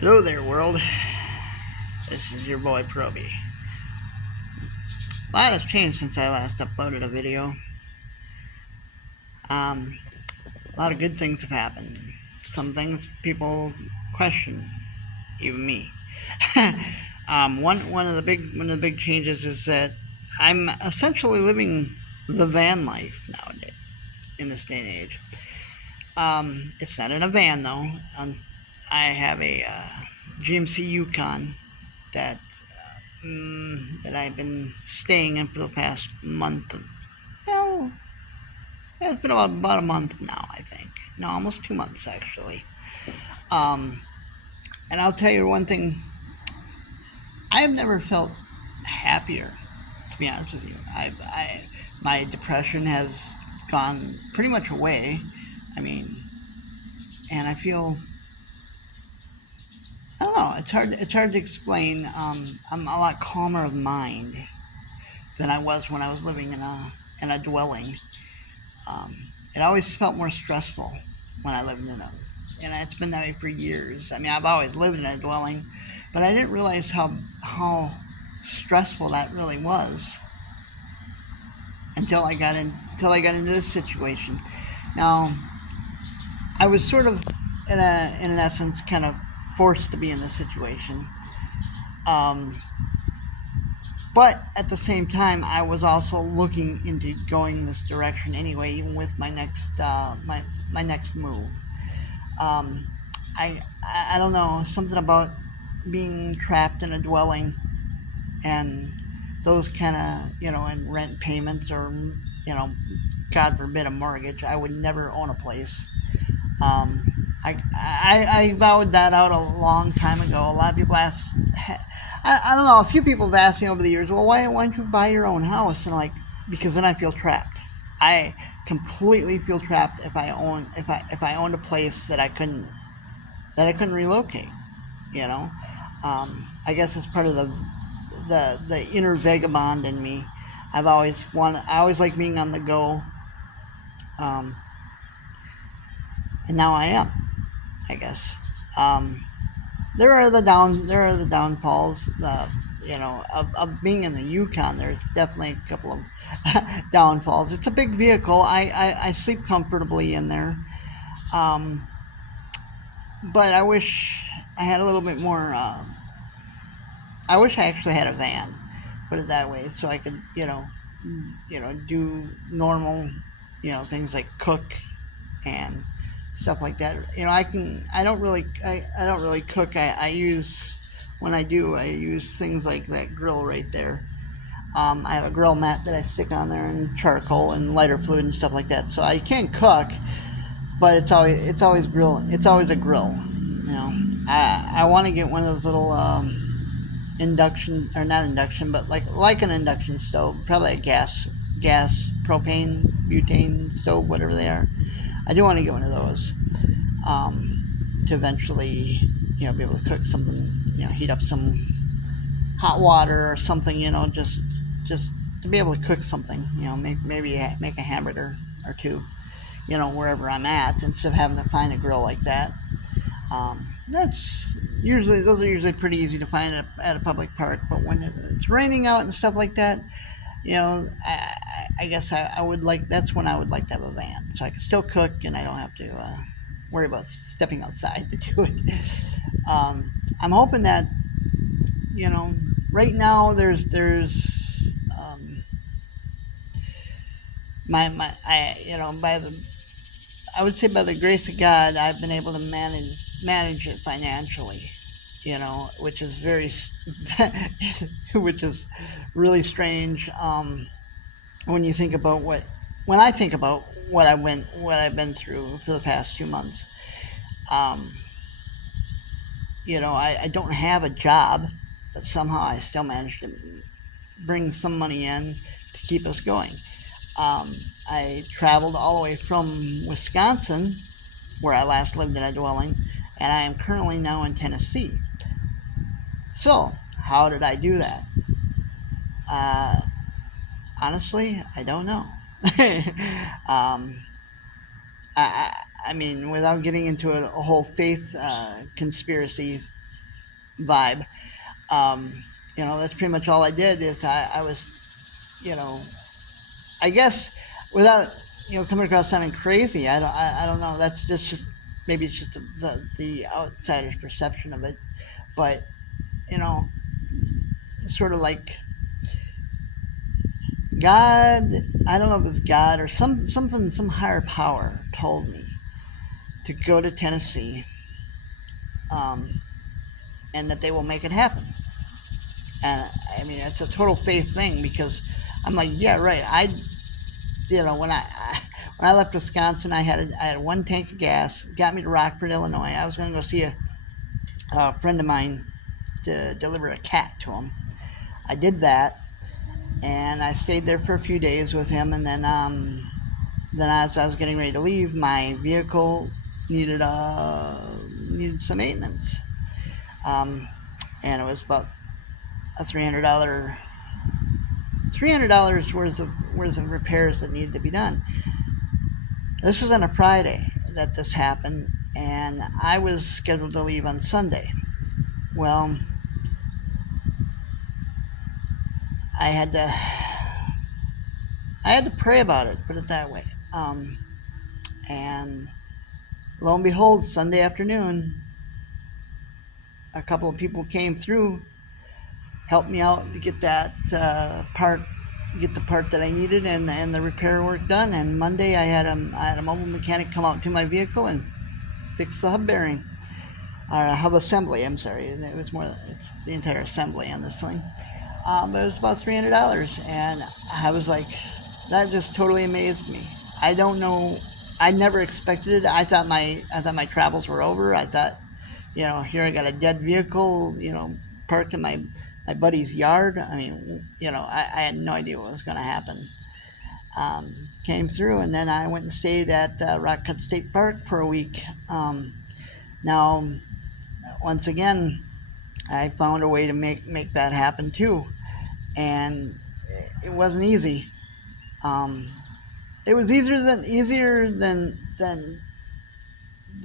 Hello there, world. This is your boy Proby. A lot has changed since I last uploaded a video. A lot of good things have happened. Some things people question, even me. One of the big changes is that I'm essentially living the van life nowadays in this day and age. It's not in a van though. I have a GMC Yukon that that I've been staying in for the past month. Well, it's been about a month now, I think. No, almost 2 months actually. Um, and I'll tell you one thing. I have never felt happier. To be honest with you, my depression has gone pretty much away. I mean, and I feel, I don't know. It's hard to explain. I'm a lot calmer of mind than I was when I was living in a dwelling. Um, it always felt more stressful when I lived in a, and it's been that way for years. I mean, I've always lived in a dwelling, but I didn't realize how stressful that really was until I got into this situation. Now, I was sort of in an essence kind of forced to be in this situation. Um, but at the same time, I was also looking into going this direction anyway, even with my next move. Um, I don't know, something about being trapped in a dwelling and those kind of, and rent payments, or you know, God forbid, a mortgage. I would never own a place. Um, I vowed that out a long time ago. A lot of people ask, I don't know, a few people have asked me over the years, well, why don't you buy your own house? And like, because then I feel trapped. I completely feel trapped if I owned a place that I couldn't relocate. You know, I guess it's part of the inner vagabond in me. I always like being on the go, um, and now I am. I guess. Um, there are the downfalls. Of being in the Yukon. There's definitely a couple of downfalls. It's a big vehicle. I sleep comfortably in there. Um, but I wish I had a little bit more. I wish I actually had a van. Put it that way, so I could, do normal, things like cook and stuff like that. I don't really cook. I use when I do. I use things like that grill right there. I have a grill mat that I stick on there, and charcoal and lighter fluid and stuff like that. So I can cook, but it's always a grill. You know, I want to get one of those little induction, or not induction, but like an induction stove, probably a gas propane butane stove, whatever they are. I do want to get one of those, to eventually, be able to cook something, heat up some hot water or something, just to be able to cook something, maybe make a hamburger or two, wherever I'm at, instead of having to find a grill like that. Those are usually pretty easy to find at a public park, but when it's raining out and stuff like that, I guess I would like, that's when I would like to have a van, so I can still cook and I don't have to worry about stepping outside to do it. I'm hoping that, you know, right now there's my by the, I would say by the grace of God, I've been able to manage it financially, which is which is really strange. When you think about when I think about what I've been through for the past 2 months. um, I don't have a job, but somehow I still managed to bring some money in to keep us going. um, I traveled all the way from Wisconsin, where I last lived in a dwelling, and I am currently now in Tennessee. So how did I do that? uh, Honestly, I don't know. um, I, I mean, without getting into a whole faith conspiracy vibe. Um, that's pretty much all I did. Is I was, I guess without coming across sounding crazy. I don't know. That's just maybe it's just the outsider's perception of it, but you know, sort of like God. I don't know if it's God or some higher power told me to go to Tennessee, um, and that they will make it happen. And I mean, it's a total faith thing because I'm like, yeah, right. When I left Wisconsin, I had one tank of gas. Got me to Rockford, Illinois. I was going to go see a friend of mine to deliver a cat to him. I did that, and I stayed there for a few days with him. And then as I was getting ready to leave, my vehicle needed some maintenance, and it was about a $300 worth of repairs that needed to be done. This was on a Friday that this happened, and I was scheduled to leave on Sunday. Well, I had to pray about it, put it that way. And lo and behold, Sunday afternoon, a couple of people came through, helped me out to get that part that I needed, and the repair work done. And Monday, I had a mobile mechanic come out to my vehicle and fix the hub bearing, or hub assembly. I'm sorry, it's the entire assembly on this thing. But it was about $300, and I was like, that just totally amazed me. I don't know. I never expected it. I thought my travels were over. I thought, here I got a dead vehicle, parked in my buddy's yard. I mean, I had no idea what was going to happen. Came through, and then I went and stayed at Rock Cut State Park for a week. Now, once again, I found a way to make that happen too, and it wasn't easy. It was easier than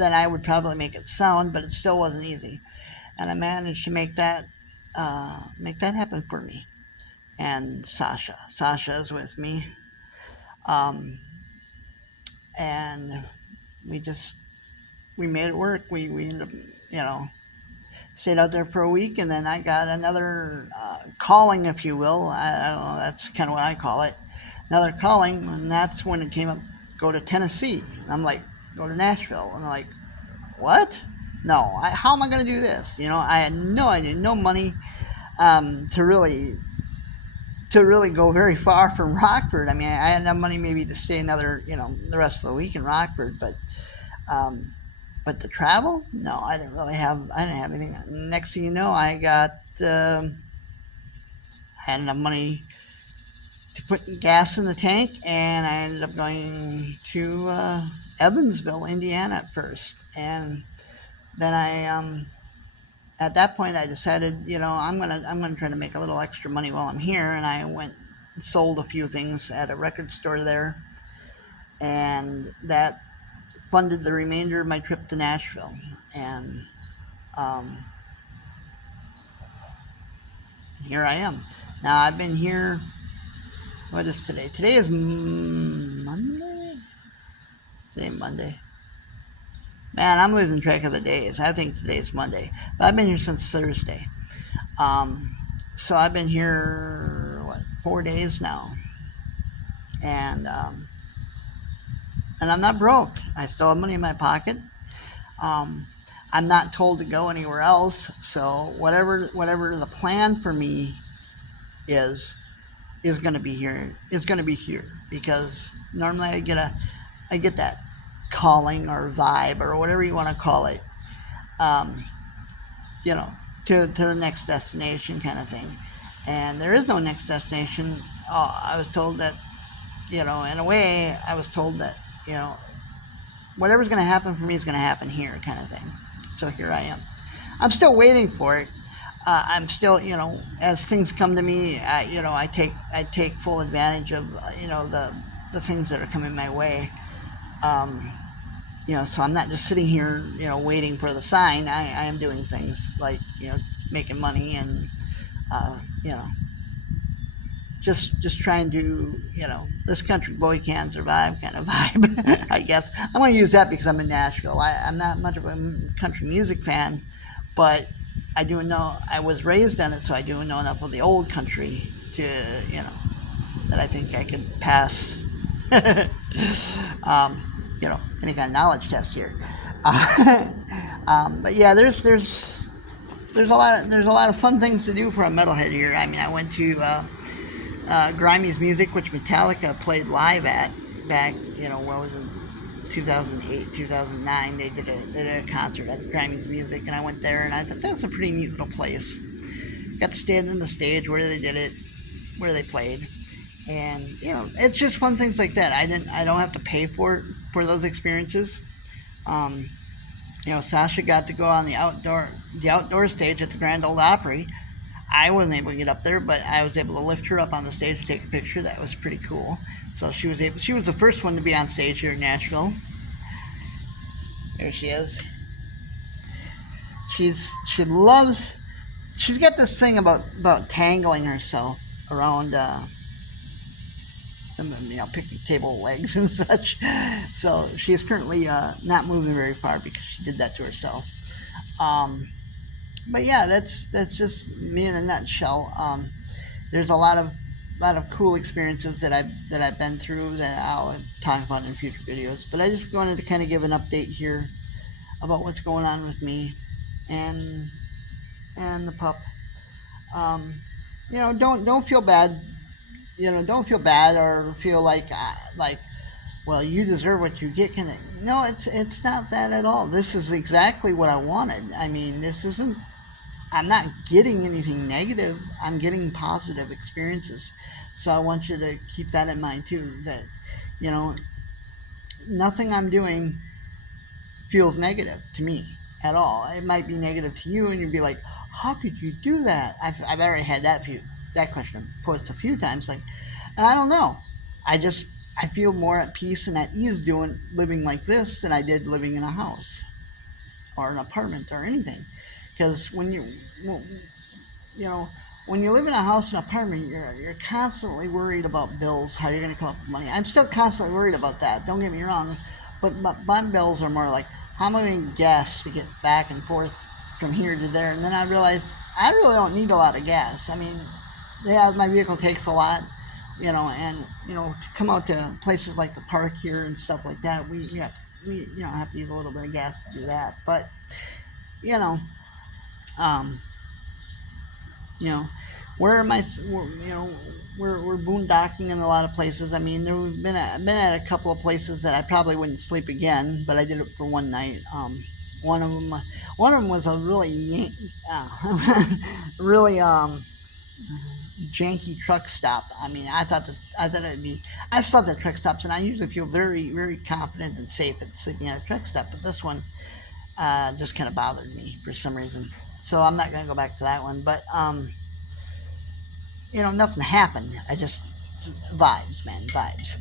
I would probably make it sound, but it still wasn't easy, and I managed to make that happen for me. And Sasha is with me, and we made it work. We ended up, stayed out there for a week, and then I got another calling, if you will. I don't know, that's kind of what I call it. Another calling, and that's when it came up, go to Tennessee. And I'm like, go to Nashville. And they're like, what? No, how am I going to do this? I had no idea, no money to really go very far from Rockford. I mean, I had enough money maybe to stay another, the rest of the week in Rockford, but the travel, no, I didn't have anything. Next thing you know, I had enough money to put gas in the tank, and I ended up going to Evansville, Indiana at first. And then at that point I decided, I'm gonna try to make a little extra money while I'm here, and I went and sold a few things at a record store there, and that funded the remainder of my trip to Nashville. And here I am. Now I've been here. What is today? Today is Monday? Today Monday. Man, I'm losing track of the days. I think today's Monday. But I've been here since Thursday. So I've been here, 4 days now. And I'm not broke. I still have money in my pocket. I'm not told to go anywhere else. So whatever the plan for me is going to be here. Is going to be here, because normally I get that calling or vibe or whatever you want to call it, to the next destination kind of thing. And there is no next destination. I was told that, in a way, I was told that, whatever's going to happen for me is going to happen here kind of thing. So here I am. I'm still waiting for it. I'm still, as things come to me, I take full advantage of, the things that are coming my way. So I'm not just sitting here, waiting for the sign. I am doing things like, making money and you know, just trying to, you know, this country boy can survive kind of vibe. I guess I'm going to use that because I'm in Nashville. I'm not much of a country music fan, but I do know I was raised in it, so I do know enough of the old country to, you know, that I think I could pass. You know, any kind of knowledge test here. But yeah, there's a lot of fun things to do for a metalhead here. I mean, I went to Grimey's Music, which Metallica played live at back, you know, what was it, 2008, 2009. They did a concert at Grimey's Music, and I went there, and I thought that was a pretty neat little place. Got to stand on the stage where they did it, where they played, and you know, it's just fun things like that. I don't have to pay for those experiences. You know, Sasha got to go on the outdoor stage at the Grand Ole Opry. I wasn't able to get up there, but I was able to lift her up on the stage to take a picture. That was pretty cool. So she was the first one to be on stage here in Nashville. There she is. She's got this thing about tangling herself around you know, picnic table legs and such. So she is currently not moving very far because she did that to herself. But yeah, that's just me in a nutshell. There's a lot of cool experiences that I've been through that I'll talk about in future videos. But I just wanted to kind of give an update here about what's going on with me and the pup. You know, don't feel bad. You know, don't feel bad or feel like well, you deserve what you get. No, it's not that at all. This is exactly what I wanted. I mean, this isn't. I'm not getting anything negative. I'm getting positive experiences. So I want you to keep that in mind too. That, you know, nothing I'm doing feels negative to me at all. It might be negative to you, and you'd be like, "How could you do that?" I've already had that question posed a few times. Like, and I don't know. I feel more at peace and at ease living like this than I did living in a house or an apartment or anything. Because when you live in a house and apartment, you're constantly worried about bills, how you're going to come up with money. I'm still constantly worried about that. Don't get me wrong, but my bills are more like, how am I going to gas to get back and forth from here to there? And then I realized I really don't need a lot of gas. I mean, yeah, my vehicle takes a lot, you know, and you know, to come out to places like the park here and stuff like that, we have to use a little bit of gas to do that. But you know. You know, where am I? You know, we're boondocking in a lot of places. I mean, I've been at a couple of places that I probably wouldn't sleep again, but I did it for one night. One of them was a really, really janky truck stop. I mean, I thought it'd be. I've slept at truck stops, and I usually feel very, very confident and safe at sleeping at a truck stop. But this one just kind of bothered me for some reason. So I'm not going to go back to that one. But, you know, nothing happened. Vibes, man, vibes.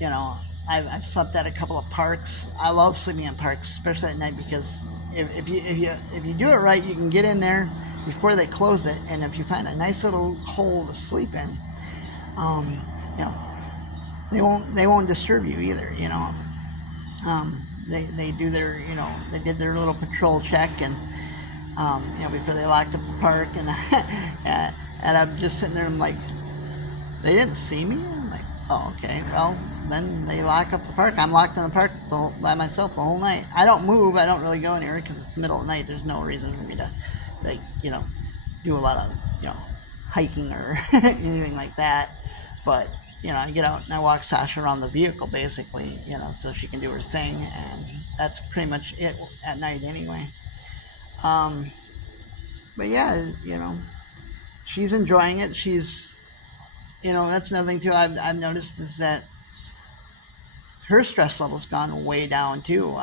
You know, I've slept at a couple of parks. I love sleeping in parks, especially at night, because if you do it right, you can get in there before they close it. And if you find a nice little hole to sleep in, you know, they won't disturb you either, you know. They do their, you know, they did their little patrol check and, you know, before they locked up the park, and and I'm just sitting there and I'm like, they didn't see me? I'm like, oh, okay, well, then they lock up the park. I'm locked in the park by myself the whole night. I don't move. I don't really go anywhere because it's the middle of the night. There's no reason for me to, like, you know, do a lot of, you know, hiking or anything like that. But you know, I get out and I walk Sasha around the vehicle, basically, you know, so she can do her thing, and that's pretty much it at night anyway. But yeah, you know, she's enjoying it. She's, you know, that's another thing too I've noticed is that her stress level's gone way down too.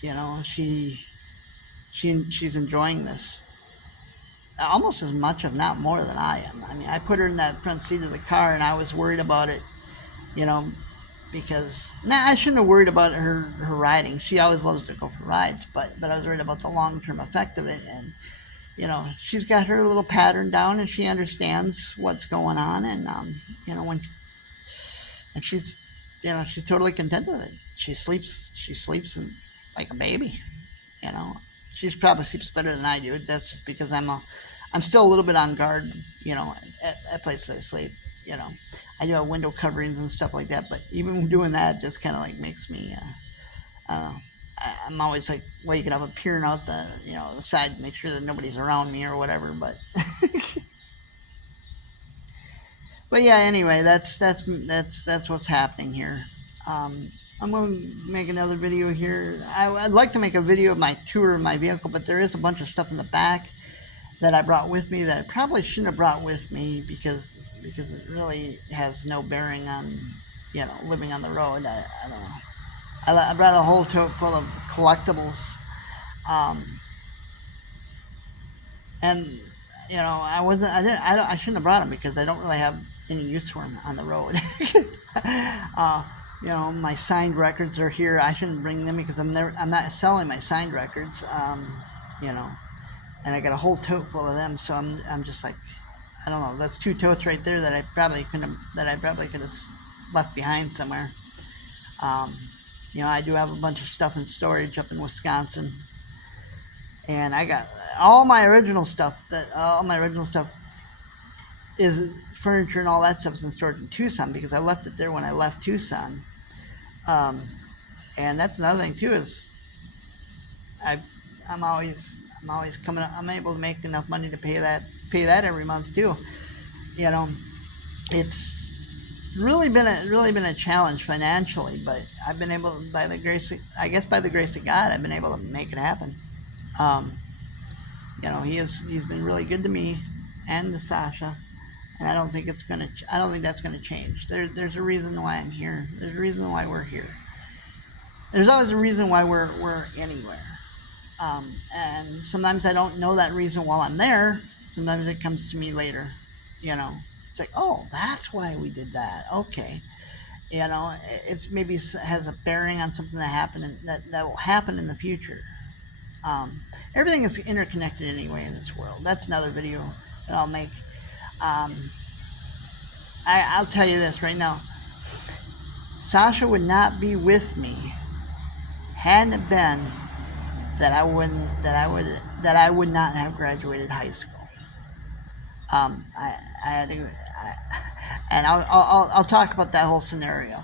You know, she's enjoying this almost as much, if not more, than I am. I mean, I put her in that front seat of the car, and I was worried about it, you know, because I shouldn't have worried about her riding. She always loves to go for rides, but I was worried about the long-term effect of it. And she's got her little pattern down, and she understands what's going on, and she's totally content with it. She sleeps like a baby. She probably sleeps better than I do. That's just because I'm still a little bit on guard, at places I sleep. I do have window coverings and stuff like that, but even doing that just kind of like makes me, I don't know. I'm always like waking up and peering out the side to make sure that nobody's around me or whatever. But, but yeah. Anyway, that's what's happening here. I'm going to make another video here. I'd like to make a video of my tour of my vehicle, but there is a bunch of stuff in the back that I brought with me that I probably shouldn't have brought with me because it really has no bearing on living on the road. I don't know. I brought a whole tote full of collectibles, and I shouldn't have brought them because I don't really have any use for them on the road. My signed records are here. I shouldn't bring them because I'm not selling my signed records. And I got a whole tote full of them, so I'm just like, I don't know. That's 2 totes right there that I probably could have left behind somewhere. I do have a bunch of stuff in storage up in Wisconsin, and I got all my original stuff. Is furniture and all that stuff is in storage in Tucson because I left it there when I left Tucson. And that's another thing too is I'm always coming up. I'm able to make enough money to pay that every month too. It's really been a challenge financially, but I've been able, by the grace of God, I've been able to make it happen. He's been really good to me and to Sasha, and I don't think that's gonna change. There's a reason why I'm here. There's a reason why we're here. There's always a reason why we're anywhere. And sometimes I don't know that reason while I'm there. Sometimes it comes to me later. It's like, oh, that's why we did that. Okay. It's maybe has a bearing on something that happened that will happen in the future. Everything is interconnected anyway in this world. That's another video that I'll make. I'll tell you this right now. Sasha would not be with me hadn't it been that I would not have graduated high school. I'll talk about that whole scenario.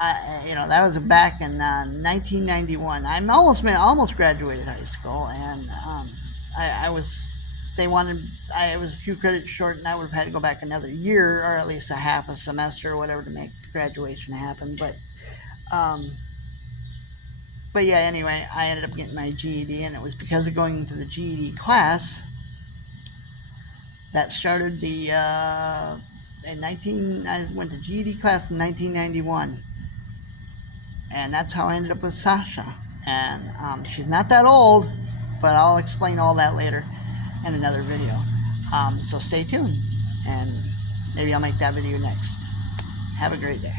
That was back in 1991. I almost graduated high school, and I was a few credits short, and I would have had to go back another year, or at least a half a semester or whatever to make graduation happen. But yeah, anyway, I ended up getting my GED, and it was because of going into the GED class that started I went to GED class in 1991, and that's how I ended up with Sasha. And she's not that old, but I'll explain all that later in another video. So stay tuned, and maybe I'll make that video next. Have a great day.